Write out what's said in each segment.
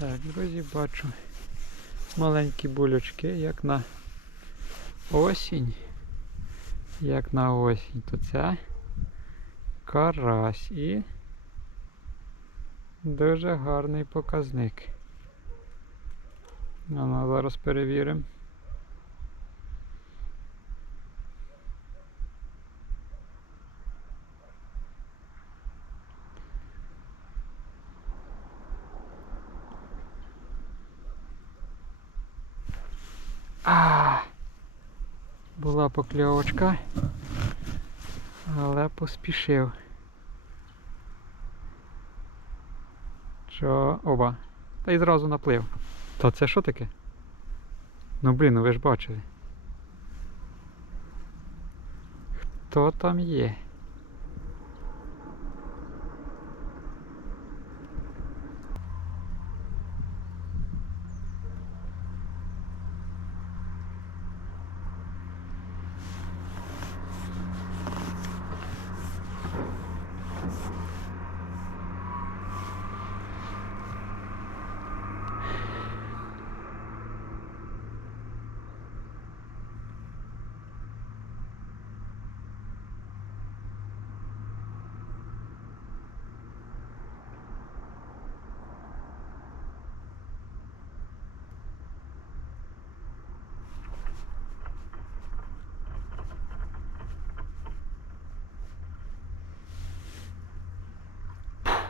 Так, друзі, бачу маленькі булючки, як на осінь. Як на осінь, то це карась і дуже гарний показник. Ну, ну, зараз перевіримо. А, була покльовочка, але поспішив. Що? Оба. Та й зразу наплив. Та це що таке? Ну блін, ну ви ж бачили. Хто там є?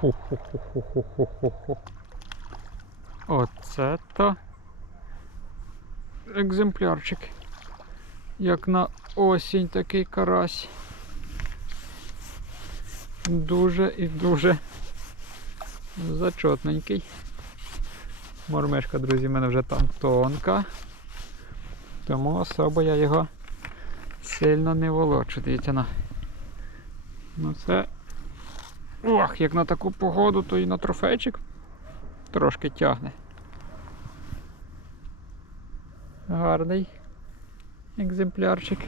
Хо-хо-хо-хо-хо-хо-хо. Оце то екземплярчик. Як на осінь такий карась. Дуже і дуже зачотненький. Мормишка, друзі, в мене вже там тонка. Тому особо я його сильно не волочу. Дивіться на. Ну це Ох, як на таку погоду, то і на трофейчик трошки тягне. Гарний екземплярчик.